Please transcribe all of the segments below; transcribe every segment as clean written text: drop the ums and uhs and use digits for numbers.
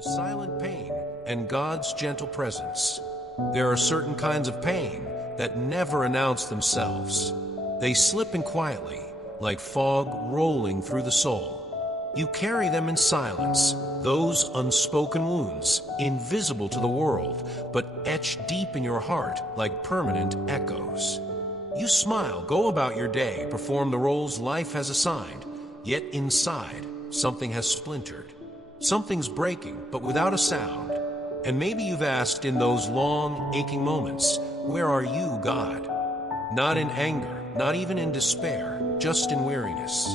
The silent pain and God's gentle presence. There are certain kinds of pain that never announce themselves. They slip in quietly, like fog rolling through the soul. You carry them in silence, those unspoken wounds, invisible to the world, but etched deep in your heart like permanent echoes. You smile, go about your day, perform the roles life has assigned, yet inside, something has splintered. Something's breaking, but without a sound. And maybe you've asked in those long, aching moments, where are you, God? Not in anger, not even in despair, just in weariness.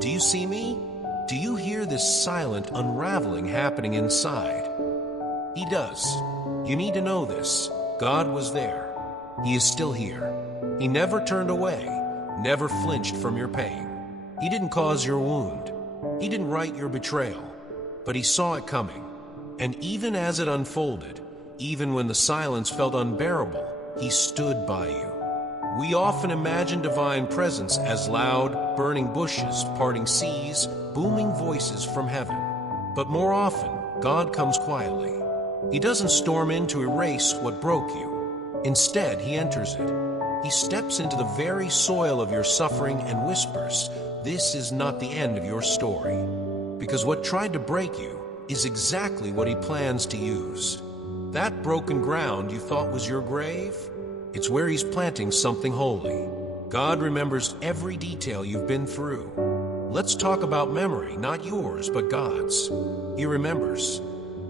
Do you see me? Do you hear this silent unraveling happening inside? He does. You need to know this. God was there. He is still here. He never turned away, never flinched from your pain. He didn't cause your wound. He didn't write your betrayal, but he saw it coming. And even as it unfolded, even when the silence felt unbearable, he stood by you. We often imagine divine presence as loud, burning bushes, parting seas, booming voices from heaven. But more often, God comes quietly. He doesn't storm in to erase what broke you. Instead, he enters it. He steps into the very soil of your suffering and whispers, "This is not the end of your story." Because what tried to break you is exactly what he plans to use. That broken ground you thought was your grave, it's where he's planting something holy. God remembers every detail you've been through. Let's talk about memory, not yours, but God's. He remembers.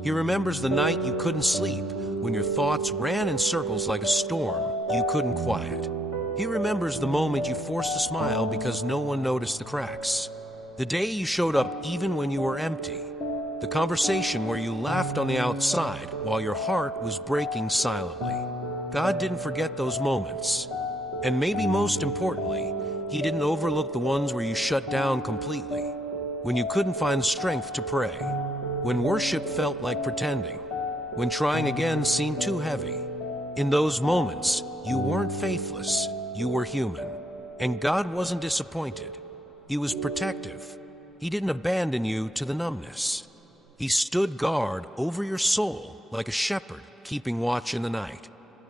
He remembers the night you couldn't sleep, when your thoughts ran in circles like a storm you couldn't quiet. He remembers the moment you forced a smile because no one noticed the cracks. The day you showed up even when you were empty. The conversation where you laughed on the outside while your heart was breaking silently. God didn't forget those moments. And maybe most importantly, he didn't overlook the ones where you shut down completely. When you couldn't find strength to pray. When worship felt like pretending. When trying again seemed too heavy. In those moments, you weren't faithless, you were human. And God wasn't disappointed. He was protective. He didn't abandon you to the numbness. He stood guard over your soul like a shepherd keeping watch in the night.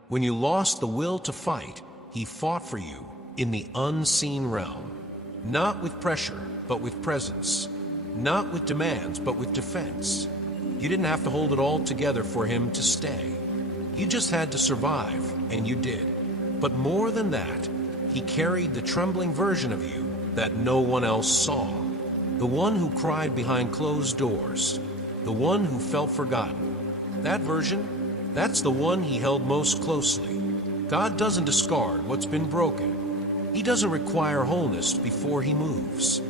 When you lost the will to fight, he fought for you in the unseen realm. Not with pressure, but with presence. Not with demands, but with defense. You didn't have to hold it all together for him to stay. You just had to survive, and you did. But more than that, he carried the trembling version of you that no one else saw. The one who cried behind closed doors. The one who felt forgotten. That version, that's the one he held most closely. God doesn't discard what's been broken. He doesn't require wholeness before he moves.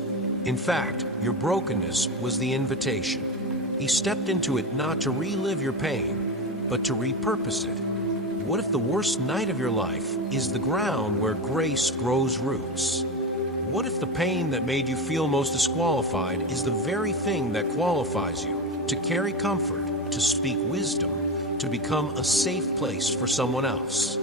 In fact, your brokenness was the invitation. He stepped into it not to relive your pain, but to repurpose it. What if the worst night of your life is the ground where grace grows roots? What if the pain that made you feel most disqualified is the very thing that qualifies you to carry comfort, to speak wisdom, to become a safe place for someone else?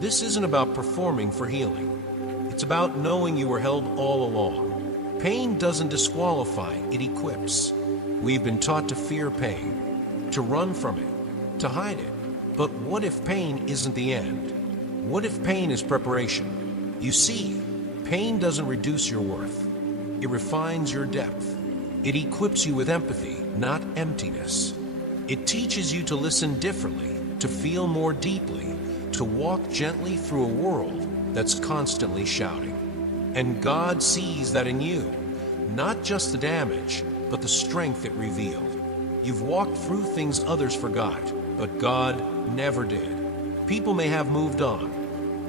This isn't about performing for healing. It's about knowing you were held all along. Pain doesn't disqualify, it equips. We've been taught to fear pain, to run from it, to hide it. But what if pain isn't the end? What if pain is preparation? You see, pain doesn't reduce your worth. It refines your depth. It equips you with empathy, not emptiness. It teaches you to listen differently, to feel more deeply, to walk gently through a world that's constantly shouting. And God sees that in you, not just the damage, but the strength it revealed. You've walked through things others forgot, but God never did. People may have moved on.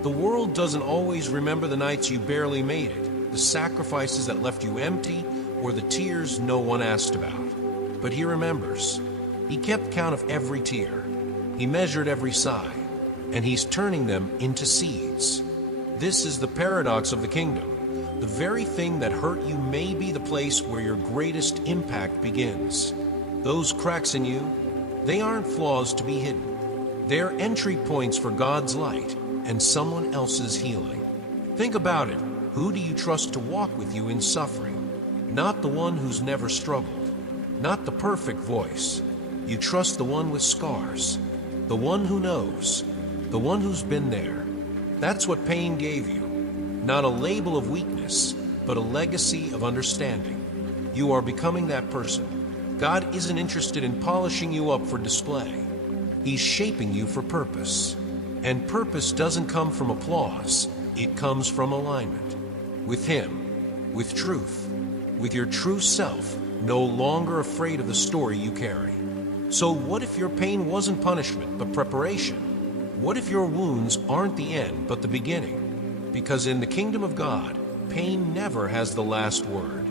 The world doesn't always remember the nights you barely made it, the sacrifices that left you empty, or the tears no one asked about. But he remembers. He kept count of every tear. He measured every sigh, and he's turning them into seeds. This is the paradox of the kingdom. The very thing that hurt you may be the place where your greatest impact begins. Those cracks in you, they aren't flaws to be hidden. They're entry points for God's light and someone else's healing. Think about it. Who do you trust to walk with you in suffering? Not the one who's never struggled. Not the perfect voice. You trust the one with scars, the one who knows, the one who's been there. That's what pain gave you. Not a label of weakness, but a legacy of understanding. You are becoming that person. God isn't interested in polishing you up for display. He's shaping you for purpose. And purpose doesn't come from applause. It comes from alignment. With Him, with truth, with your true self, no longer afraid of the story you carry. So what if your pain wasn't punishment, but preparation? What if your wounds aren't the end, but the beginning? Because in the kingdom of God, pain never has the last word.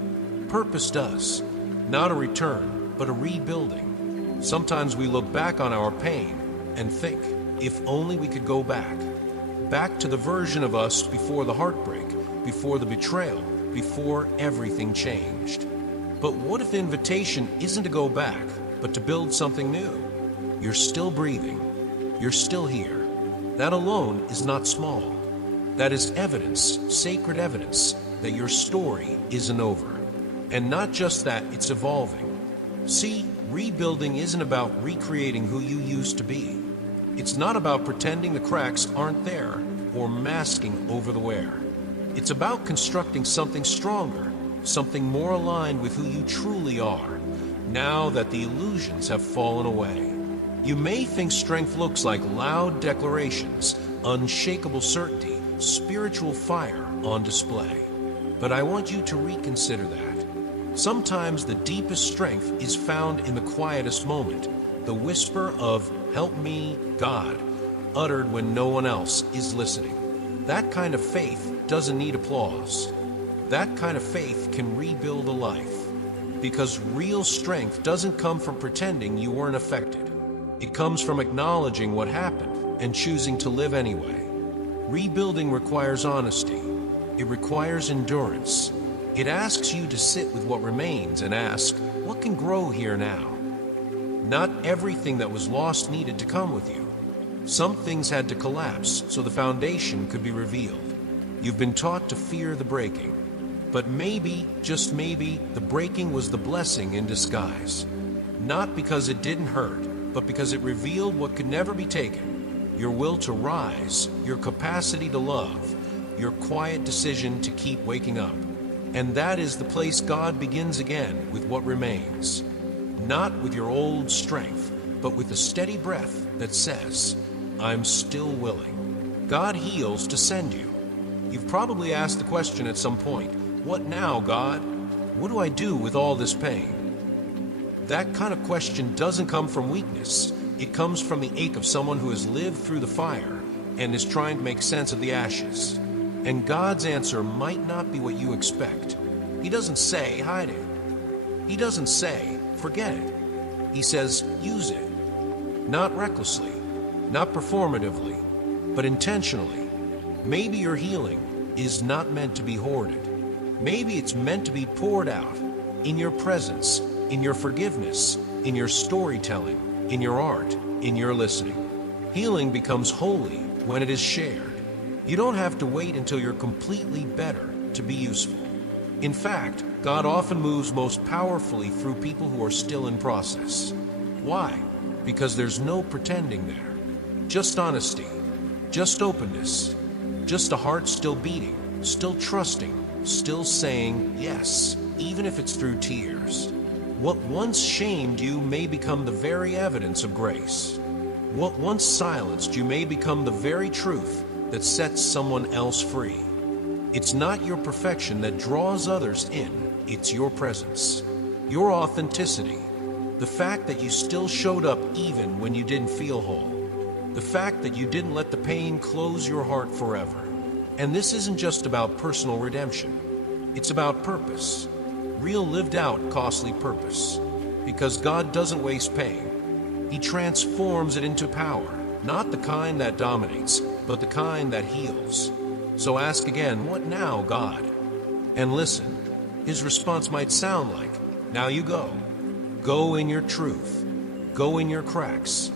Purpose does. Not a return, but a rebuilding. Sometimes we look back on our pain and think, if only we could go back. Back to the version of us before the heartbreak, before the betrayal, before everything changed. But what if the invitation isn't to go back, but to build something new? You're still breathing. You're still here. That alone is not small. That is evidence, sacred evidence, that your story isn't over. And not just that, it's evolving. See, rebuilding isn't about recreating who you used to be. It's not about pretending the cracks aren't there or masking over the wear. It's about constructing something stronger, something more aligned with who you truly are, now that the illusions have fallen away. You may think strength looks like loud declarations, unshakable certainty, spiritual fire on display. But I want you to reconsider that. Sometimes the deepest strength is found in the quietest moment, the whisper of, "Help me, God," uttered when no one else is listening. That kind of faith doesn't need applause. That kind of faith can rebuild a life. Because real strength doesn't come from pretending you weren't affected. It comes from acknowledging what happened and choosing to live anyway. Rebuilding requires honesty. It requires endurance. It asks you to sit with what remains and ask, what can grow here now? Not everything that was lost needed to come with you. Some things had to collapse so the foundation could be revealed. You've been taught to fear the breaking. But maybe, just maybe, the breaking was the blessing in disguise. Not because it didn't hurt, but because it revealed what could never be taken. Your will to rise, your capacity to love, your quiet decision to keep waking up. And that is the place God begins again with what remains. Not with your old strength, but with a steady breath that says, "I'm still willing." God heals to send you. You've probably asked the question at some point, "What now, God? What do I do with all this pain?" That kind of question doesn't come from weakness. It comes from the ache of someone who has lived through the fire and is trying to make sense of the ashes. And God's answer might not be what you expect. He doesn't say, "Hide it." He doesn't say, "Forget it." He says, "Use it." Not recklessly, not performatively, but intentionally. Maybe your healing is not meant to be hoarded. Maybe it's meant to be poured out in your presence, in your forgiveness, in your storytelling, in your art, in your listening. Healing becomes holy when it is shared. You don't have to wait until you're completely better to be useful. In fact, God often moves most powerfully through people who are still in process. Why? Because there's no pretending there. Just honesty, just openness, just a heart still beating, still trusting, still saying yes, even if it's through tears. What once shamed you may become the very evidence of grace. What once silenced you may become the very truth that sets someone else free. It's not your perfection that draws others in, it's your presence, your authenticity, the fact that you still showed up even when you didn't feel whole, the fact that you didn't let the pain close your heart forever. And this isn't just about personal redemption, it's about purpose, real lived out costly purpose, because God doesn't waste pain. He transforms it into power, not the kind that dominates, but the kind that heals. So ask again, "What now, God?" And listen. His response might sound like, "Now you go. Go in your truth. Go in your cracks.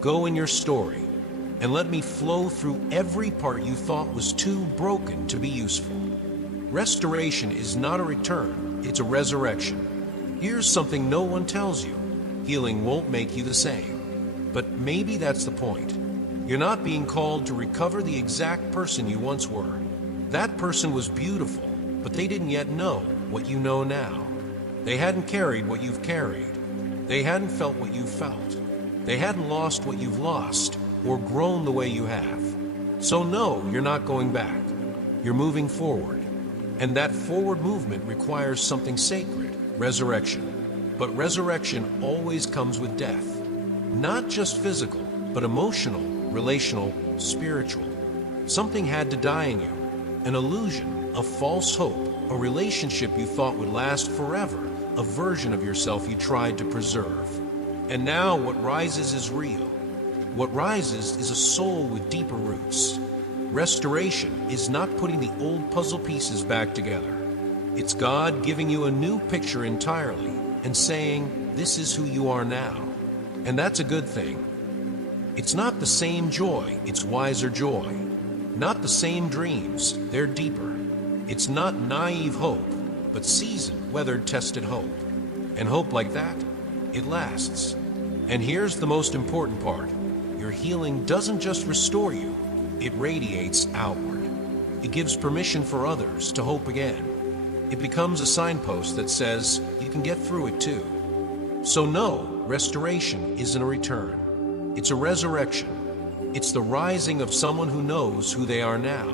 Go in your story. And let me flow through every part you thought was too broken to be useful." Restoration is not a return, it's a resurrection. Here's something no one tells you. Healing won't make you the same. But maybe that's the point. You're not being called to recover the exact person you once were. That person was beautiful, but they didn't yet know what you know now. They hadn't carried what you've carried. They hadn't felt what you've felt. They hadn't lost what you've lost or grown the way you have. So no, you're not going back. You're moving forward. And that forward movement requires something sacred, resurrection. But resurrection always comes with death. Not just physical, but emotional, relational, spiritual. Something had to die in you. An illusion, a false hope, a relationship you thought would last forever, a version of yourself you tried to preserve. And now what rises is real. What rises is a soul with deeper roots. Restoration is not putting the old puzzle pieces back together. It's God giving you a new picture entirely and saying, this is who you are now. And that's a good thing. It's not the same joy, it's wiser joy. Not the same dreams, they're deeper. It's not naive hope, but seasoned, weathered, tested hope. And hope like that, it lasts. And here's the most important part. Your healing doesn't just restore you, it radiates outward. It gives permission for others to hope again. It becomes a signpost that says you can get through it too. So no, restoration isn't a return. It's a resurrection. It's the rising of someone who knows who they are now.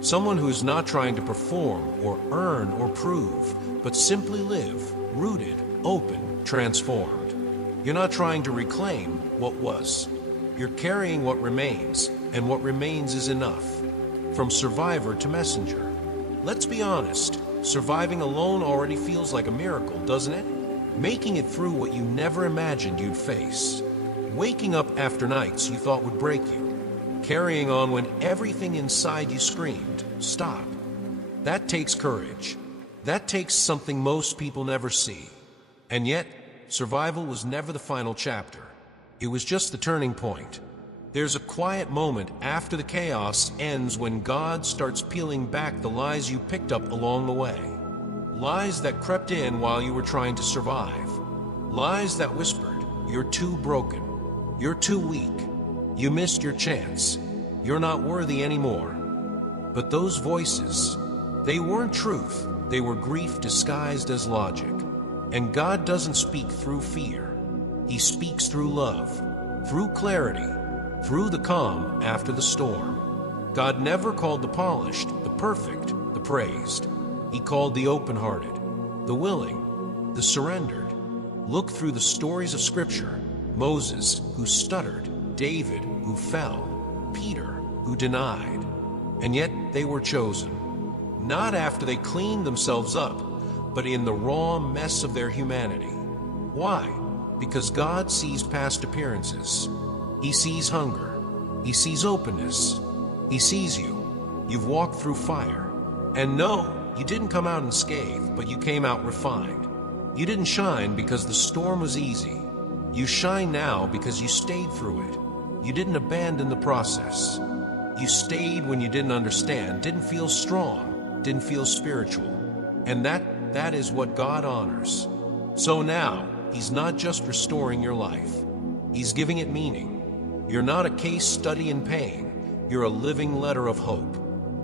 Someone who is not trying to perform or earn or prove, but simply live, rooted, open, transformed. You're not trying to reclaim what was. You're carrying what remains, and what remains is enough. From survivor to messenger. Let's be honest, surviving alone already feels like a miracle, doesn't it? Making it through what you never imagined you'd face. Waking up after nights you thought would break you. Carrying on when everything inside you screamed, stop. That takes courage. That takes something most people never see. And yet, survival was never the final chapter. It was just the turning point. There's a quiet moment after the chaos ends when God starts peeling back the lies you picked up along the way. Lies that crept in while you were trying to survive. Lies that whispered, you're too broken. You're too weak. You missed your chance. You're not worthy anymore. But those voices, they weren't truth. They were grief disguised as logic. And God doesn't speak through fear. He speaks through love, through clarity, through the calm after the storm. God never called the polished, the perfect, the praised. He called the open-hearted, the willing, the surrendered. Look through the stories of Scripture. Moses, who stuttered, David, who fell, Peter, who denied. And yet they were chosen. Not after they cleaned themselves up, but in the raw mess of their humanity. Why? Because God sees past appearances. He sees hunger. He sees openness. He sees you. You've walked through fire. And no, you didn't come out unscathed, but you came out refined. You didn't shine because the storm was easy. You shine now because you stayed through it. You didn't abandon the process. You stayed when you didn't understand, didn't feel strong, didn't feel spiritual. And that is what God honors. So now, He's not just restoring your life. He's giving it meaning. You're not a case study in pain. You're a living letter of hope.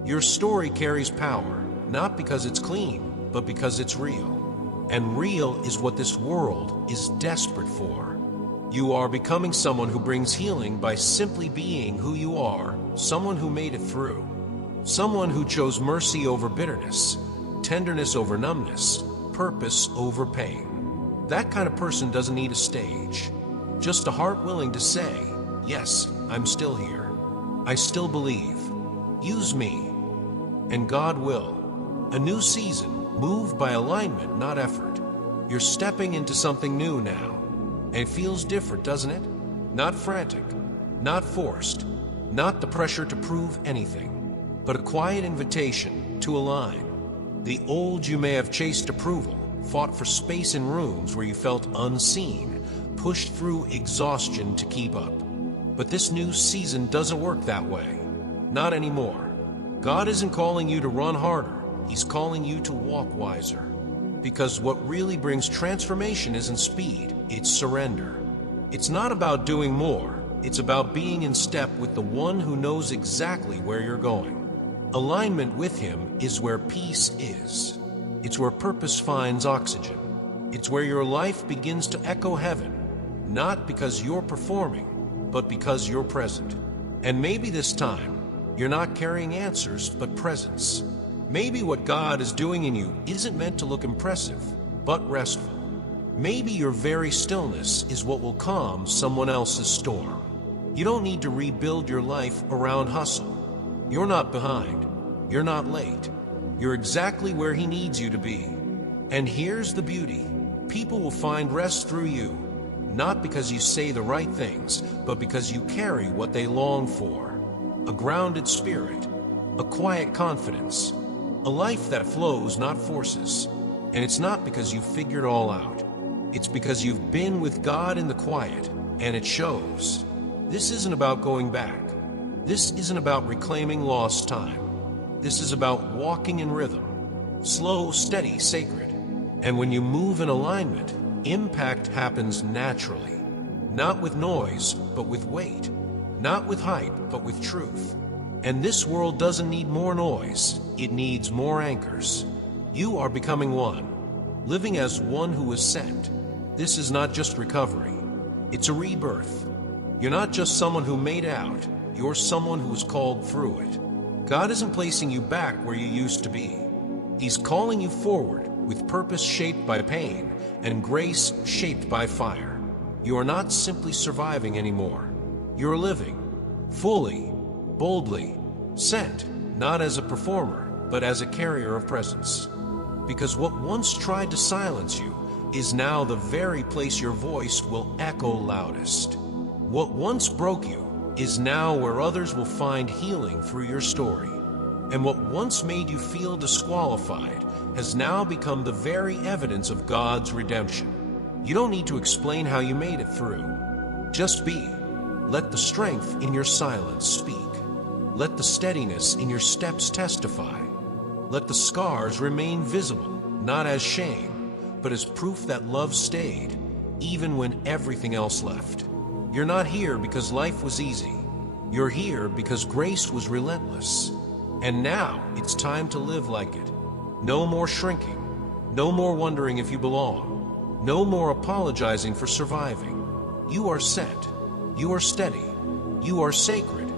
Your story carries power, not because it's clean, but because it's real. And real is what this world is desperate for. You are becoming someone who brings healing by simply being who you are, someone who made it through. Someone who chose mercy over bitterness, tenderness over numbness, purpose over pain. That kind of person doesn't need a stage. Just a heart willing to say, yes, I'm still here. I still believe. Use me. And God will. A new season, moved by alignment, not effort. You're stepping into something new now. And it feels different, doesn't it? Not frantic, not forced, not the pressure to prove anything, but a quiet invitation to align. The old you may have chased approval, fought for space in rooms where you felt unseen, pushed through exhaustion to keep up. But this new season doesn't work that way. Not anymore. God isn't calling you to run harder. He's calling you to walk wiser. Because what really brings transformation isn't speed, it's surrender. It's not about doing more, it's about being in step with the one who knows exactly where you're going. Alignment with him is where peace is. It's where purpose finds oxygen. It's where your life begins to echo heaven, not because you're performing, but because you're present. And maybe this time, you're not carrying answers, but presence. Maybe what God is doing in you isn't meant to look impressive, but restful. Maybe your very stillness is what will calm someone else's storm. You don't need to rebuild your life around hustle. You're not behind. You're not late. You're exactly where he needs you to be. And here's the beauty. People will find rest through you, not because you say the right things, but because you carry what they long for. A grounded spirit, a quiet confidence, a life that flows, not forces. And it's not because you've figured it all out. It's because you've been with God in the quiet, and it shows. This isn't about going back. This isn't about reclaiming lost time. This is about walking in rhythm, slow, steady, sacred. And when you move in alignment, impact happens naturally. Not with noise, but with weight. Not with hype, but with truth. And this world doesn't need more noise. It needs more anchors. You are becoming one, living as one who was sent. This is not just recovery. It's a rebirth. You're not just someone who made out. You're someone who was called through it. God isn't placing you back where you used to be. He's calling you forward with purpose shaped by pain and grace shaped by fire. You are not simply surviving anymore. You're living, fully, boldly, sent, not as a performer, but as a carrier of presence. Because what once tried to silence you is now the very place your voice will echo loudest. What once broke you is now where others will find healing through your story. And what once made you feel disqualified has now become the very evidence of God's redemption. You don't need to explain how you made it through. Just be. Let the strength in your silence speak. Let the steadiness in your steps testify. Let the scars remain visible, not as shame, but as proof that love stayed, even when everything else left. You're not here because life was easy. You're here because grace was relentless. And now it's time to live like it. No more shrinking. No more wondering if you belong. No more apologizing for surviving. You are sent. You are steady. You are sacred.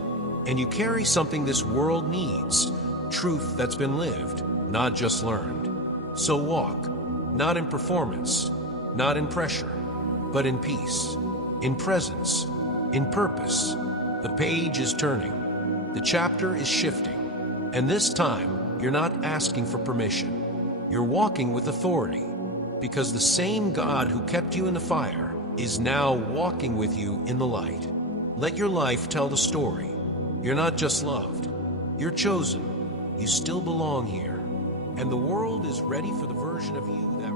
And you carry something this world needs. Truth that's been lived, not just learned. So walk, not in performance, not in pressure, but in peace. In presence, in purpose. The page is turning. The chapter is shifting. And this time, you're not asking for permission. You're walking with authority. Because the same God who kept you in the fire is now walking with you in the light. Let your life tell the story. You're not just loved. You're chosen. You still belong here. And the world is ready for the version of you that